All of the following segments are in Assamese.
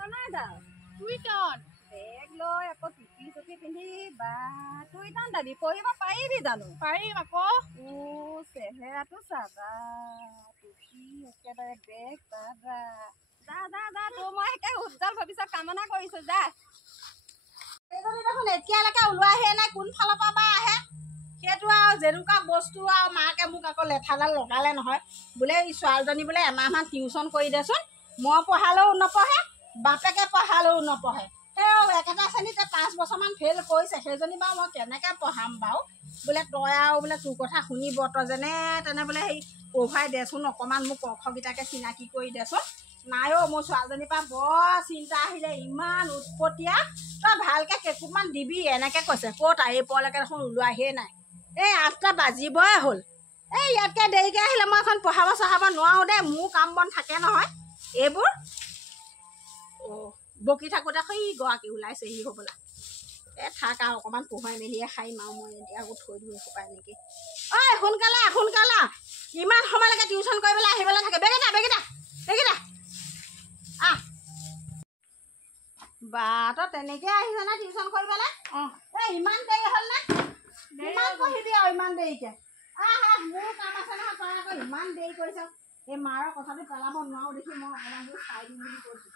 Canada. তুই কন বেগ লৈ আকৌ টুপি চুপি পিন্ধি বা তুই টান দাবী কৰিব পাৰিবি জানো? পাৰিম আকৌ চেহেৰাটো চাবা টুপি একেবাৰে বেগ বাবা যা যা যা তোৰ মই একে উজ্জ্বল ভৱিষ্যত কামনা কৰিছো যা। এইজনী দেখোন এতিয়ালৈকে ওলোৱাহে নাই কোনফালৰ পৰা বা আহে সেইটো আৰু যেনেকুৱা বস্তু আৰু মাকে মোক আকৌ লেঠাডাল লগালে নহয় বোলে এই ছোৱালীজনী বোলে এমাহমান টিউশ্যন কৰি দেচোন মই পঢ়ালেও নপঢ়ে বাপেকে পঢ়ালেও নপঢ়ে সেই একেটা শ্ৰেণীতে 5 বছৰমান ফেইল কৰিছে সেইজনী বাৰু মই কেনেকৈ পঢ়াম বাৰু বোলে তই আৰু বোলে তোৰ কথা শুনিব তই যেনে তেনে বোলে সেই পঢ়ুৱাই দেচোন অকণমান মোক অক্ষৰকেইটাকে চিনাকি কৰি দেচোন নাই অ' মোৰ ছোৱালীজনীৰ পৰা বৰ চিন্তা আহিলে ইমান উৎপতীয়া তই ভালকৈ কেইকোপমান দিবি এনেকৈ কৈছে ক'ত আহি পোৱালৈকে দেখোন ওলোৱাহিয়ে নাই এই 8টা বাজিবই হ'ল এই ইয়াতকৈ দেৰিকৈ আহিলে মই এখন পঢ়াব চঢ়াব নোৱাৰোঁ দেই মোৰ কাম বন থাকে নহয় এইবোৰ অঁ বকি থাকোঁতে সেইগৰাকী ওলাইছেহি হ'বলা থাক আৰু অকণমান পঢ়ুৱাই মেলিয়ে খাই মাৰো মই এতিয়া আকৌ থৈ দিওঁ এসোপা এনেকৈ ঐ সোনকালে সোনকালে ইমান সময়লৈকে টিউশ্যন কৰিবলৈ আহিবলৈ থাকে বেগেটা বেগেটা বেগেটা আহ বা তই তেনেকৈ আহিছ নে টিউশ্যন কৰিবলৈ অঁ এই ইমান দেৰি হ'ল নে ইমান পঢ়িবি আৰু ইমান দেৰিকৈ মোৰ কাম আছে নহয় তই আকৌ ইমান দেৰি কৰিছ এই মাৰৰ কথাটো পেলাব নোৱাৰোঁ দেখি মই অকণমান দূৰ চাই দিম বুলি কৈছোঁ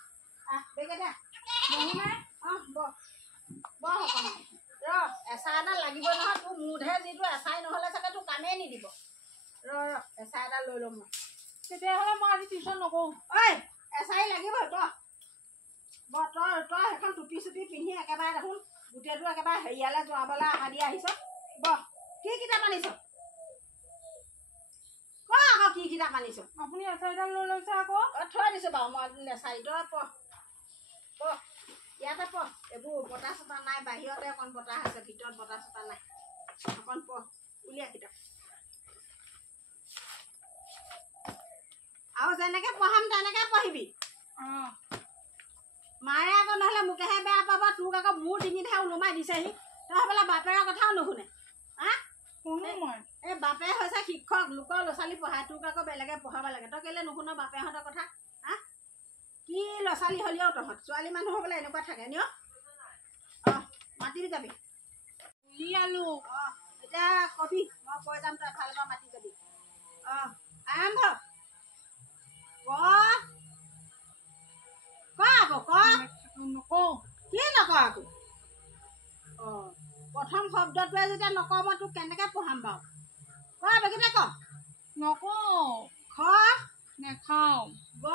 বেগেটা বহোনে অঁ বৰ অকণমান ৰ এচাৰ এডাল লাগিব নহয় তোৰ মুঠহে যিটো এচাই নহ'লে চাগে তোৰ কামেই নিদিব ৰ এচাৰ এডাল লৈ ল'ম মই তেতিয়াহ'লে মই আজি টিউশ্যন নকৰোঁ ঐ এচাৰি লাগিবই তই সেইখন টুপি চুপি পিন্ধি একেবাৰে দেখোন গোটেইটো একেবাৰে হেৰিয়ালৈ যোৱাবলৈ আশা দি আহিছ কি কিতাপ আনিছ ক আকৌ কি কিতাপ আনিছ আপুনি এচাৰিডাল লৈ লৈছে আকৌ থৈ দিছোঁ বাৰু মই এচাৰি তই পঢ় ইয়াতে পঢ় এইবোৰ বতাহ চতাহ নাই বাহিৰতে অকণ বতাহ আছে ভিতৰত বতাহ চতাহ নাই অকণ পঢ় উলিয়া কিতাপ আৰু যেনেকৈ পঢ়াম তেনেকৈ পঢ়িবি অঁ মায়ে আকৌ নহ'লে মোকেহে বেয়া পাব তোক আকৌ মোৰ ডিঙিতহে ওলোমাই দিছেহি তই বোলে বাপেৰৰ কথাও নুশুনে শুনো মই এই বাপে হৈছে শিক্ষক লোকৰ ল'ৰা ছোৱালী পঢ়াই তোক আকৌ বেলেগে পঢ়াব লাগে তই কেলৈ নুশুন বাপেহঁতৰ কথা কি ল'ৰা ছোৱালী হ'লেও তহঁত ছোৱালী মানুহ হ'বলৈ এনেকুৱা থাকে নিয় মাতি যাবি উলিয়ালো এতিয়া কবি মই কৈ যাম তই এফালৰ পৰা মাতি যাবি আৰম্ভ নকওঁ কি নকওঁ আকৌ প্ৰথম শব্দটোৱে যেতিয়া নকওঁ মই তোক কেনেকৈ পঢ়াম বাৰু বেগিতে ক নকওঁ খ নেখাওঁ গ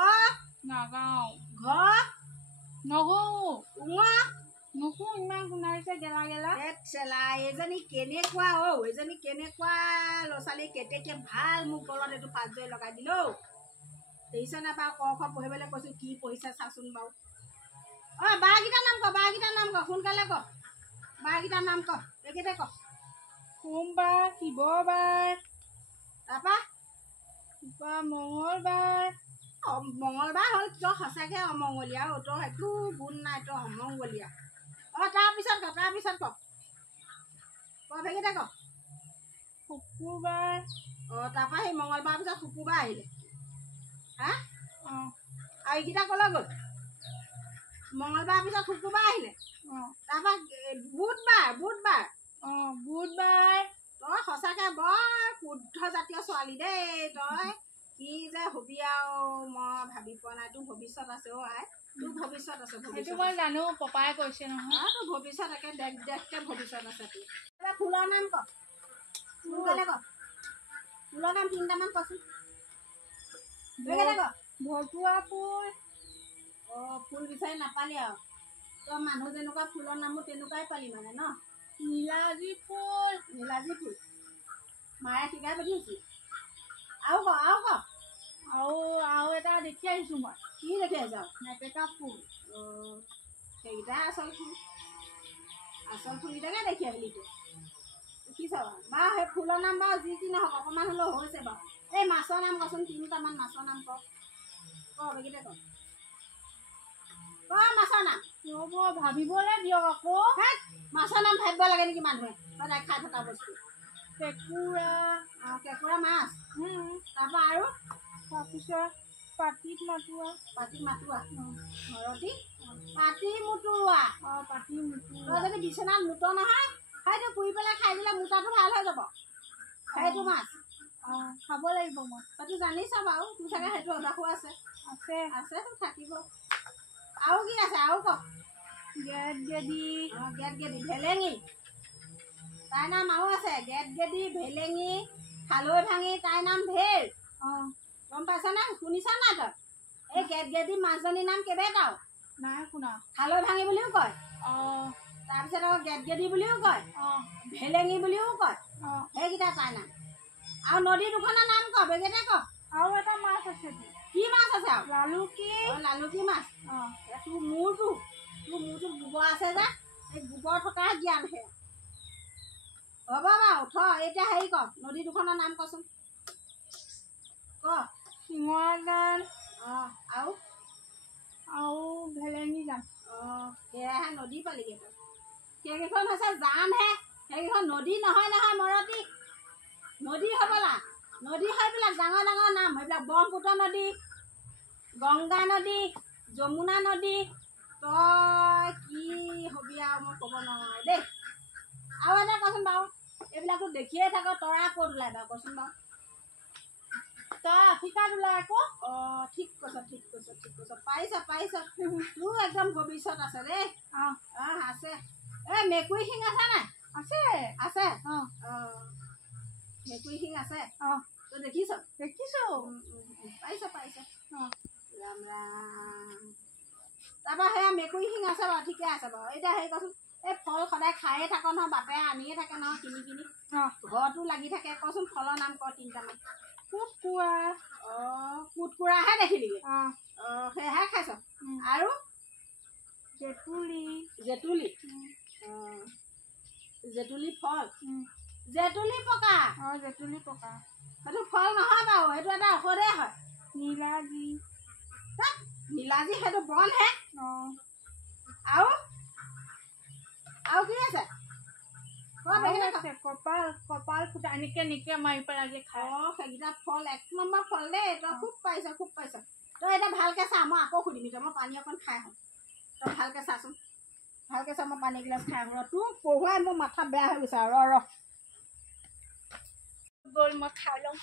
নাগাওঁ ঘ নগওঁ উঙ নকওঁ ইমান শুনাইছে গেলা গেলা চেলা এইজনী কেনেকুৱা এইজনী কেনেকুৱা ল'ৰা ছোৱালী কেতেকীয়ে ভাল মোক গলত এইটো পাঁচজৰি লগাই দিলো দেখিছ নে বাৰু ক খ পঢ়িবলৈ কৈছোঁ কি পঢ়িছে চাচোন বাৰু বাকেইটাৰ নাম ক সোনকালে ক বাকেইটাৰ নাম ক এইকেইটা ক সোমবাৰ শিৱবাৰ তাৰপৰা মঙলবাৰ মঙলবাৰ হ'ল তই সঁচাকৈ অমংগলীয়া তই একো গুণ নাই তই অমংগলীয়া তাৰপিছত ক সেইকেইটা ক শুকুৰবাৰ তাৰপৰা সেই মঙলবাৰৰ পিছত শুকুৰবাৰ আহিলে অঁ আৰু এইকেইটা ক'লৈ গ'ল মঙলবাৰৰ পিছত শুকুৰবাৰ আহিলে তাৰপৰা বুধবাৰ বুধবাৰ তই সঁচাকৈ বৰ শুদ্ধ জাতীয় ছোৱালী দেই তই কি যে হবি আৰু মই ভাবি পোৱা নাই তোৰ ভৱিষ্যত আছে তোৰ ভৱিষ্যত আছে সেইটো মই জানো পপাই কৈছে নহয় তোৰ ভৱিষ্যত একে দেখকৈ ভৱিষ্যত আছে তোৰ ফুলৰ নাম ক সোনকালে ক ফুলৰ নাম 3টামান কচোন ভতুৱা ফুল ফুল বিচাৰি নাপালি আৰু তই মানুহ যেনেকুৱা ফুলৰ নামো তেনেকুৱাই পালি মানে ন নীলাজী ফুল মায়ে শিকাই পঠিয়াইছিল আৰু এটা দেখি আহিছোঁ মই কি দেখি আহিছ মেটেকা ফুল সেইকেইটাই আচল ফুলকেইটাকে দেখি আহিলি তই কি চাব বাৰু সেই ফুলৰ নাম বাৰু যি নহওক অকণমান হ'লেও হৈছে বাৰু এই মাছৰ নাম কচোন 3টামান মাছৰ নাম ক সেইকেইটা ক মাছৰ নাম ৰ'ব ভাবিবলৈ দিয়ক আকৌ মাছৰ নাম ভাবিব লাগে নেকি মানুহে সদায় খাই থকা বস্তু কেঁকুৰা কেঁকুৰা মাছ তাৰপৰা আৰু তাৰপিছত পাতিত মাতোৱা পাতি মাতোৱা ঘৰতি পাতি মুতোৱা পাতি মুতোৱা তই যদি বিচনাত মুত নহয় সেইটো পুৰি পেলাই খাই দিলে মোটাটো ভাল হৈ যাব সেইটো মাছ খাব লাগিব মই তইতো জানিছ বাৰু তোৰ চাগে সেইটো অভ্যাসো আছে আছে আছেতো থাকিব আৰু কি আছে আৰু ক গেট গেদি গেট গেদি ভেলেঙি তাইৰ নাম আৰু আছে গেট গেদি ভেলেঙি খালৈ ভাঙি তাইৰ নাম ঢেৰ গম পাইছনে শুনিছা নাই তই এই গেট গেদি মাছজনীৰ নাম কেইবাটাও নাই শুনা খালৈ ভাঙি বুলিও কয় তাৰপিছত আকৌ গেট গেদি বুলিও কয় ভেলেঙি বুলিও কয় সেইকেইটা তাইৰ নাম আৰু নদী দুখনৰ নাম ক বেগেতে ক আৰু এটা মাছ আছে কি মাছ আছে আৰু লালুকি লালুকি মাছ তোৰ মূৰটো গোবৰ আছে যে এই গোবৰ থকা জ্ঞান সেয়া হ'ব বাৰু থ এতিয়া হেৰি ক নদী দুখনৰ নাম কচোন ক শিঙৰা জান আৰু ভেলেঙি জান সেয়াহে নদী পালিগৈ তই সেইকেইখন হৈছে জানহে সেইকেইখন নদী নহয় নহয় মৰতী নদী হ'বলা নদী সেইবিলাক ডাঙৰ ডাঙৰ নাম সেইবিলাক ব্ৰহ্মপুত্ৰ নদী গংগা নদী যমুনা নদী তই কি হবি আৰু মই ক'ব নোৱাৰো দেই আৰু এটা কচোন বাৰু এইবিলাকতো দেখিয়ে থাক তৰা ক'ত ওলাই বাৰু কচোন বাৰু তই আফ্ৰিকাত ওলাই আকৌ ঠিক কৈছ পাৰিছ তোৰ একদম ভৱিষ্যত আছে দেই আছে এই মেকুৰী শিং আছে নাই আছে আছে মেকুৰী শিং আছে তই দেখিছ পাৰিছ ৰাম ৰাম তাৰপৰা সেয়া মেকুৰী শিং আছে বাৰু ঠিকে আছে বাৰু এতিয়া হেৰি কচোন এই ফল সদায় খায়ে থাক নহয় বাপে আনিয়ে থাকে নহয় কিনি কিনি ঘৰতো লাগি থাকে কচোন ফলৰ নাম ক তিনিটামান কুটকুৰা কুটকুৰাহে দেখিলিগৈ সেয়াহে খাইছ আৰু জেতুলি জেতুলি ফল জেতুলি পকা জেতুলি পকা সেইটো ফল নহয় বাৰু সেইটো এটা ঔষধে হয় নীলাজী নীলাজী সেইটো বনহে আৰু কি আছে কপাল ফুটা এনেকে মাৰি পেলাই যে খাই সেইকেইটা ফল 1 নম্বৰ ফল দেই তই খুব পাইছ তই এতিয়া ভালকে চা মই আকৌ সুধিবি তই মই পানী অকণ খাই আহোঁ তই ভালকে চাচোন ভালকে চা মই পানী এগিলাচ খাই আহোঁ তোক পঢ়ুৱাই মোৰ মাথা বেয়া হৈ গৈছে আৰু ৰ গ'ল মই খাই লওঁ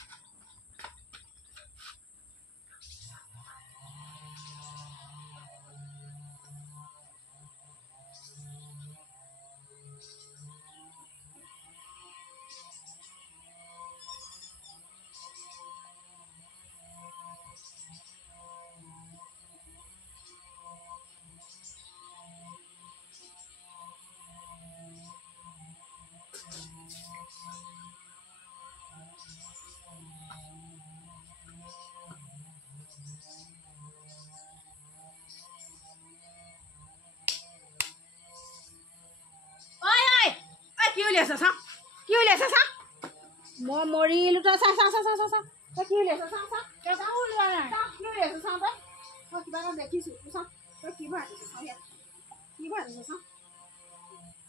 কি উলিয়াইছে চা মই মৰিলো তই চা তই কি উলিয়াইছে চা ওলোৱা নাই কি উলিয়াইছে চা তই কিবা এটা দেখিছো চা তই কি ভাবিছ চা ইয়াত কি ভাবিছ চা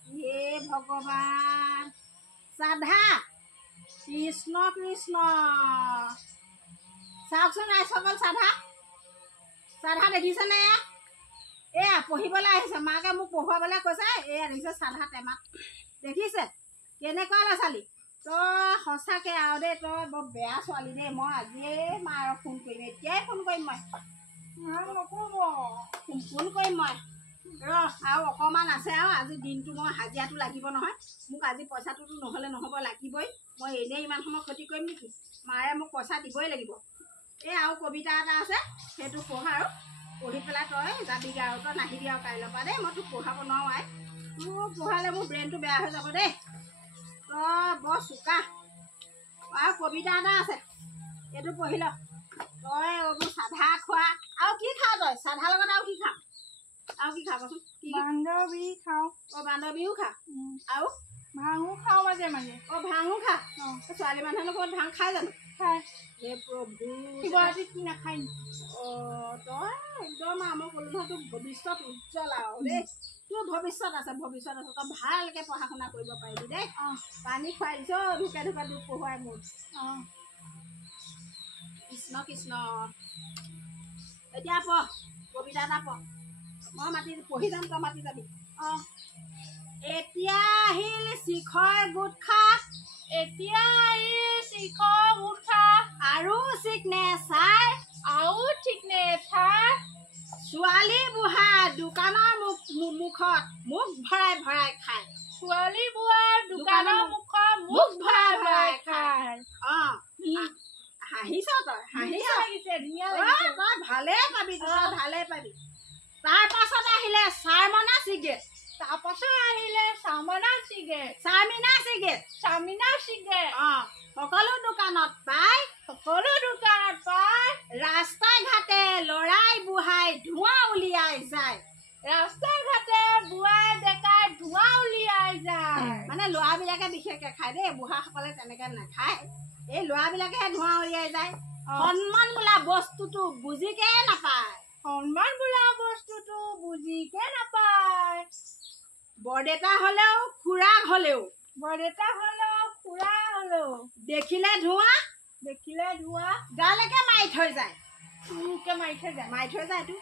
হে ভগৱান সাধা কৃষ্ণ চাওকচোন ৰাইজসকল সাধা দেখিছেনে এয়া পঢ়িবলৈ আহিছে মাকে মোক পঢ়ুৱাবলৈ কৈছে এয়া দেখিছে সাধা টেমাত দেখিছে কেনেকুৱা ল'ৰা ছোৱালী তই সঁচাকৈ আৰু দেই তই বৰ বেয়া ছোৱালী দেই মই আজিয়ে মাৰক ফোন কৰিম এতিয়াই ফোন কৰিম মই ৰ আৰু অকণমান আছে আৰু আজি দিনটো মই হাজিৰাটো লাগিব নহয় মোক আজি পইচাটোতো নহ'লে নহ'ব লাগিবই মই এনেই ইমান সময় ক্ষতি কৰিম নেকি মায়ে মোক পইচা দিবই লাগিব এই আৰু কবিতা এটা আছে সেইটো পঢ়া আৰু পঢ়ি পেলাই তই যাবিগৈ আৰু তই নাহিবি আৰু কাইলৈৰ পৰা দেই মই তোক পঢ়াব নোৱাৰোঁ আই তোক পঢ়ালে মোৰ ব্ৰেইনটো বেয়া হৈ যাব দেই তই বৰ চোকা আৰু কবিতা এটা আছে এইটো পঢ়ি ল তই এইবোৰ সাধা খোৱা আৰু কি খাৱ তই সাধাৰ লগত আৰু কি খাৱ কচোন বান্ধৱী খাওঁ বান্ধৱীও খা আৰু ভাঙো খাওঁ মাজে ভাঙো খা ছোৱালী মানুহৰ লগত ভাং খাই জানো খাই হে প্ৰভু শিৱৰাত্ৰিত কি নাখায় তই একদম মই ক'লো নহয় তোৰ ভৱিষ্যত উজ্জ্বল আৰু দেই তোৰ ভৱিষ্যত আছে তই ভালকৈ পঢ়া শুনা কৰিব পাৰিবি দেই পানী খুৱাই দিছ ঢুকে তোক পঢ়ুৱাই মোৰ কৃষ্ণ এতিয়া পঢ় কবিতা এটা পঢ় মই মাতি পঢ়ি যাম তই মাতি যাবি এতিয়া আহিল শিখৰ গোট খা এতিয়া এই শিখৰ উঠা আৰু চিকনে চাই আৰু ঠিক নে ঠাই ছোৱালী বুঢ়া দোকানৰ মুখত মুখ ভৰাই ভৰাই খায় ছোৱালী বোৱাৰ দোকানৰ মুখত মুখ ভৰাই ভৰাই খায় হাঁহিছ তই হাঁহিছ লাগিছে ধুনীয়া লাগিছে তই ভালে পাবি তই ভালে পাবি তাৰ পাছত আহিলে চাৰমনা চিগেট তাৰপাছত আহিলে চামিনা চিগেট চামিনা চিগেট সকলো দোকানত পায় সকলো দোকানত পায় ৰাস্তাই ঘাটে লৰাই বুঢ়াই ধোঁৱা উলিয়াই যায় ৰাস্তা ঘাটে বুঢ়াই ডেকাই ধোঁৱা উলিয়াই যায় মানে ল'ৰাবিলাকে বিশেষকে খায় দেই বুঢ়াসকলে তেনেকে নাখায় এই ল'ৰাবিলাকেহে ধোঁৱা উলিয়াই যায় সন্মান বোলা বস্তুটো বুজিকে নাপায় সন্মান বোলা বস্তুটো বুজিকে নাপায় বৰদেউতা হলেও খুৰাক হলেও বৰদেউতা হলেও খুৰা হলেও দেখিলে ধোঁৱা গালৈকে মাৰি থৈ যায় মাৰি থৈ যায় এইটো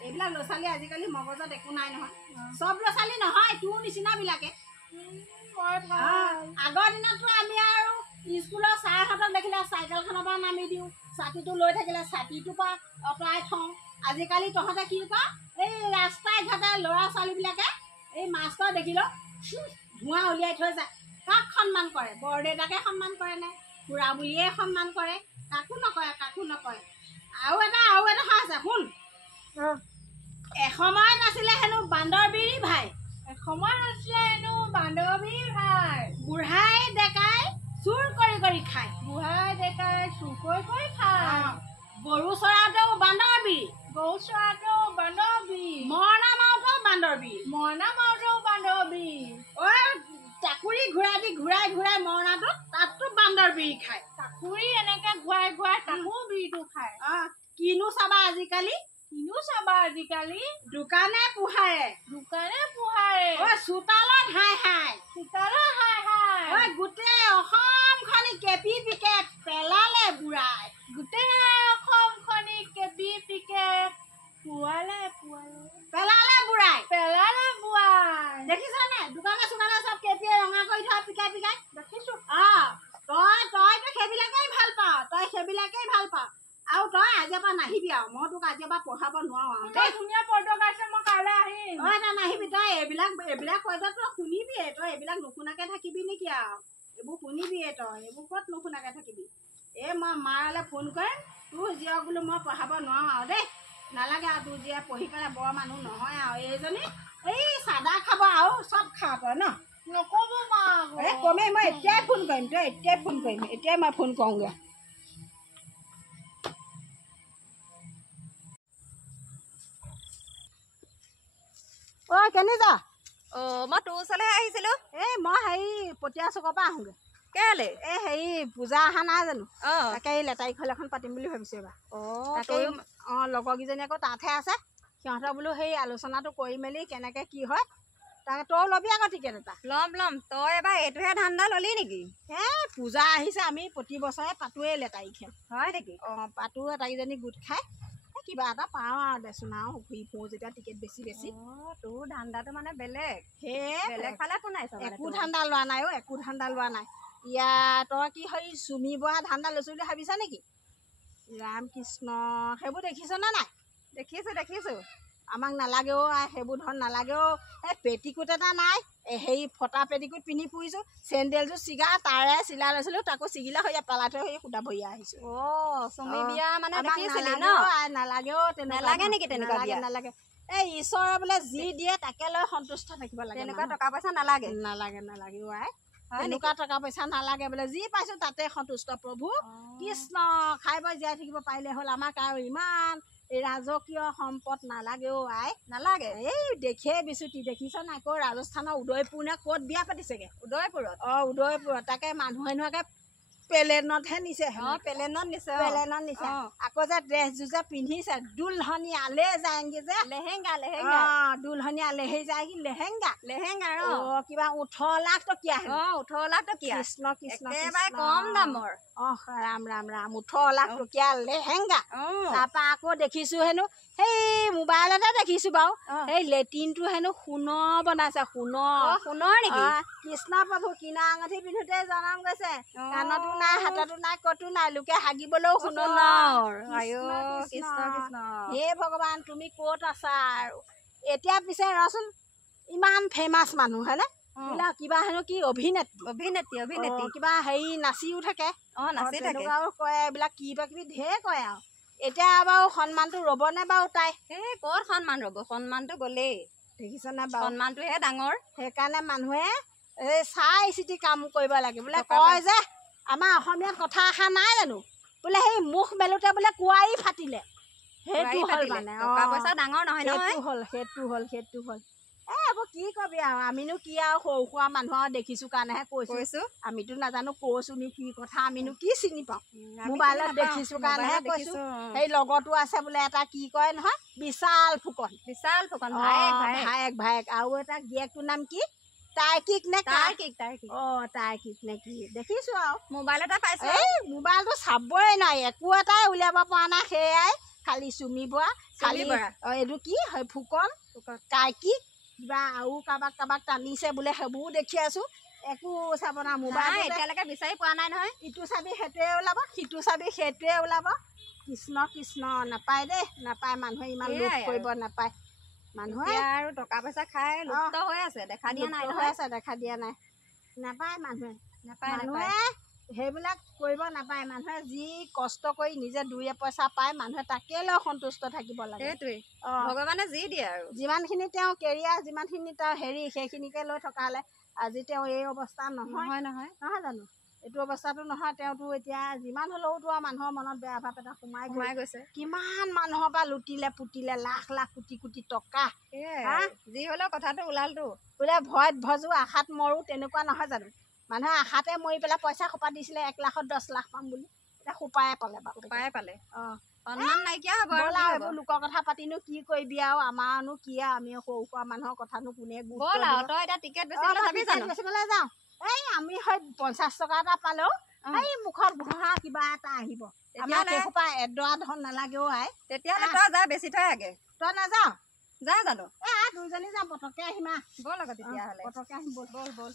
এইবিলাক ল'ৰা ছোৱালী আজিকালি মগজত একো নাই নহয় চব ল'ৰা ছোৱালী নহয় তোৰ নিচিনাবিলাকে আগৰ দিনততো আমি আৰু স্কুলৰ ছাৰহঁতক দেখিলে চাইকেলখনৰ পৰা নামি দিওঁ ছাতিটো লৈ থাকিলে ছাতিটোৰ পৰা আঁতৰাই থওঁ আজিকালি তহঁতে কি কৰ এই ৰাস্তাই ঘাটে ল'ৰা ছোৱালীবিলাকে এই মাষ্টৰ দেখিলেও ধোঁৱা উলিয়াই থৈ যায় কাক সন্মান কৰে বৰদেউতাকে সন্মান কৰে নে খুৰা বুলিয়ে সন্মান কৰে কাকো নকৰে আৰু এটা আছে শুন এসময়ত আছিলে হেনো বান্দৰবিৰি ভাই বুঢ়াই ডেকাই চুৰ কৰি খায় গৰু চৰাতেও বান্দৰবিৰি মৰণা মাৰোতেও বান্দৰবিৰি চাকুৰি ঘূৰাই দি ঘূৰাই মৰণাটোত তাততো বান্দৰবিৰি খায় চাকুৰি এনেকে ঘূৰাই তাকো বিৰিটো খায় কিনো চাবা আজিকালি দোকানে পোহাৰে চোতালত হাই গোটেই অসমখনি কেপি পিকে পেলালে বুঢ়াই গোটেই অসমখনি কেপি পিকে পেলালে বুঢ়াই দেখিছনে দোকানে চোকানে চব কেপিয়ে ৰঙা কৰি থোৱা পিকাই দেখিছো তইতো সেইবিলাকেই ভাল পাৱ আৰু তই আজিৰ পৰা নাহিবি আৰু মই তোক আজিৰ পৰা পঢ়াব নোৱাৰো আৰু দেই ধুনীয়া পদ্য গাইছে মই কাইলৈ আহিম তই নাহিবি তই এইবিলাক পদ্য তই শুনিবিয়ে তই এইবিলাক নুশুনাকে থাকিবি নেকি আৰু এইবোৰ শুনিবিয়ে তই এইবোৰ ক'ত নুশুনাকে থাকিবি মই মাৰলৈ ফোন কৰিম তোৰ জীয়ক বোলো মই পঢ়াব নোৱাৰো আৰু দেই নালাগে আৰু তোৰ জীয়ে পঢ়ি পেলাই বৰ মানুহ নহয় আৰু এইজনী এই চাদা খাব আৰু চব খাব তই ন নক'ব মা কমেই মই এতিয়াই ফোন কৰিম এতিয়াই মই ফোন কৰোঁগৈ কেনি যা মই তোৰ ওচৰলৈহে আহিছিলো মই হেৰি পতিয়া চুকৰ পৰা আহোঁগৈ কেলে হেৰি পূজা অহা নাই জানো তাকে এই লেটাৰী খেল এখন পাতিম বুলি ভাবিছো এইবাৰ তাকে লগৰকেইজনী আকৌ তাতহে আছে সিহঁতৰ বোলো সেই আলোচনাটো কৰি মেলি কেনেকে কি হয় তাকে তই ল'বি আকৌ টিকেট এটা ল'ম তই এবাৰ এইটোহে ধান্দা ল'লি নেকি পূজা আহিছে আমি প্ৰতি বছৰে পাতোৱেই লেটাৰী খেল হয় নেকি পাতো এটাইকেইজনী গোট খাই কিবা এটা পাওঁ আৰু দেচোন আৰু ঘূৰি ফুৰো যেতিয়া টিকেট বেছি তোৰ ধান্দাটো মানে বেলেগ বেলেগ ফালে শুনাইছ একো ধান্দা লোৱা নাই একো ধান্দা লোৱা নাই তই কি হেৰি চুমি বোৱা ধান্দা লৈছো বুলি ভাবিছা নেকি ৰাম কৃষ্ণ সেইবোৰ দেখিছ নে নাই দেখিছো আমাক নালাগেও সেইবোৰ ধন নালাগেও পেটিকোট এটা নাই হেৰি ফটা পেটিকোট পিন্ধি ফুৰিছো চেণ্ডেলযোৰ চিগা তাৰে চিলা লৈছিলো তাকো চিগিলা হৈ পেলাই থৈ সুদা ভৰি আহিছো চুমি বিয়া মানে নালাগেও নালাগে ঈশ্বৰৰ বোলে যি দিয়ে তাকে লৈ সন্তুষ্ট থাকিব লাগে তেনেকুৱা টকা পইচা নালাগে এনেকুৱা টকা পইচা নালাগে বোলে যি পাইছো তাতে সন্তুষ্ট প্ৰভু কৃষ্ণ খাই বৈ জীয়াই থাকিব পাৰিলে হ'ল আমাক আৰু ইমান ৰাজকীয় সম্পদ নালাগেও নালাগে এই দেখিয়ে বিচুতি দেখিছ নাই আকৌ ৰাজস্থানৰ উদয়পুৰ নে ক'ত বিয়া পাতিছেগে উদয়পুৰত তাকে মানুহে প্লেনতহে নিছে প্লেনত নিছে প্লেনত নিছে আকৌ যে ড্ৰেছযোৰ যে পিন্ধিছে দুলহনী আলে যায়গে যে লেহেংগা দুলহনী আলেহি যায় কি লেহেংগা কিবা 18 লাখ টকীয়া 18 লাখ টকীয়া কৃষ্ণ কৃষ্ণ একেবাৰে কম দামৰ ৰাম ৰাম ৰাম 18 লাখ টকীয়া লেহেংগা তাৰপৰা আকৌ দেখিছো হেনো সেই মোবাইলতে দেখিছো বাৰু সেই লেট্ৰিনটো হেনো সোণৰ বনাইছে সোণৰ নেকি কৃষ্ণ প্ৰভু কিনা আঙঠি পিন্ধোতে জনাম গৈছে কাণতো নাই হাততো নাই কতো নাই লোকে হাগিবলৈও সোণৰ হে ভগৱান তুমি ক'ত আছা আৰু এতিয়া পিছে ৰচোন ইমান ফেমাছ মানুহ হয়নে কিবা হেনো কি অভিনেত্ৰী কিবা হেৰি নাচিও থাকে আৰু কয় এইবিলাক কিবা কিবি ঢেৰ কয় আৰু এতিয়া বাৰু সন্মানটো ৰ'বনে বাৰু তাই ক'ত সন্মান ৰ'ব সন্মানটো গ'লেই দেখিছনে বাৰু সন্মানটোহে ডাঙৰ সেইকাৰণে মানুহে এই চাই চিতি কাম কৰিব লাগে বোলে কয় যে আমাৰ অসমীয়াত কথা এষাৰ নাই জানো বোলে সেই মুখ মেলোতে বোলে কোৱাই ফাটিলে সেইটো হ'ল মানে টকা পইচা ডাঙৰ নহয় সেইটো হ'ল এইবোৰ কি কবি আৰু আমিনো কি আৰু সৰু সুৰা মানুহ আৰু দেখিছো কাৰণেহে কৈছো আমিতো নাজানো কৈছো নি কি কথা আমিনো কি চিনি পাওঁ মোবাইলত দেখিছো কাৰণেহে কৈছো সেই লগতো আছে বোলে এটা কি কয় নহয় বিশাল ফুকন ভায়েক আৰু এটা গিয়েকটোৰ নাম কি তাইকিক নে তাইকিক নে কি দেখিছো আৰু মোবাইল এটা পাইছো এই মোবাইলটো চাবই নাই একো এটাই উলিয়াব পৰা নাই সেয়াই খালি চুমি বোৱা খালি এইটো কি হয় ফুকন তাইকিক কিবা আৰু কাৰোবাক টানিছে বোলে সেইবোৰো দেখি আছো একো চাব না মোবাইল এতিয়ালৈকে বিচাৰি পোৱা নাই নহয় ইটো চাবি সেইটোৱে ওলাব সিটো চাবি সেইটোৱে ওলাব কৃষ্ণ কৃষ্ণ নাপায় দেই নাপায় মানুহে ইমান লোভ কৰিব নাপায় মানুহে আৰু টকা পইচা খাই লুপ্ত হৈ আছে দেখা দিয়া নাই নাপায় মানুহে সেইবিলাক কৰিব নাপায় মানুহে যি কষ্ট কৰি নিজে 2 পইচা পায় মানুহে তাকে লৈ সন্তুষ্ট থাকিব লাগে সেইটোৱে ভগৱানে যি দিয়ে আৰু যিমানখিনি তেওঁ কেৰিয়াৰ যিমানখিনি তেওঁ হেৰি সেইখিনিকে লৈ থকা হ'লে আজি তেওঁ এই অৱস্থা নহয় জানো এইটো অৱস্থাটো নহয় তেওঁতো এতিয়া যিমান হ'লেওতো আৰু মানুহৰ মনত বেয়া ভাৱ এটা সোমাই গৈছে কিমান মানুহৰ পৰা লুটিলে পুতিলে লাখ লাখ কোটি কোটি টকা যি হ'লেও কথাটো ওলালতো বোলে ভয়ত ভজো আশাত মৰো তেনেকুৱা নহয় জানো মানুহে আশাতে মৰি পেলাই পইচা সোপা দিছিলে 1 লাখত 10 লাখ পাম বুলি এতিয়া সোপায়ে পালে সন্মান নাইকিয়া হ'ব আৰু এইবোৰ লোকৰ কথা পাতিনো কি কৰিবি আৰু আমাৰনো কি আৰু আমি সৰু সুৰা মানুহৰ কথানো কোনে বেচিবলৈ যাওঁ এই আমি হয় 50 টকা এটা পালেও এই মুখত ঘঁহা কিবা এটা আহিব আমাৰ সেইসোপা এডৰা ধন নালাগেও আই তেতিয়াহ'লে তই যা বেছি থৈ আগে তই নাযাওঁ যা জানো দুইজনী যাম পটককে আহিম ব'ল আকৌ তেতিয়াহ'লে পটককে আহিম ব'ল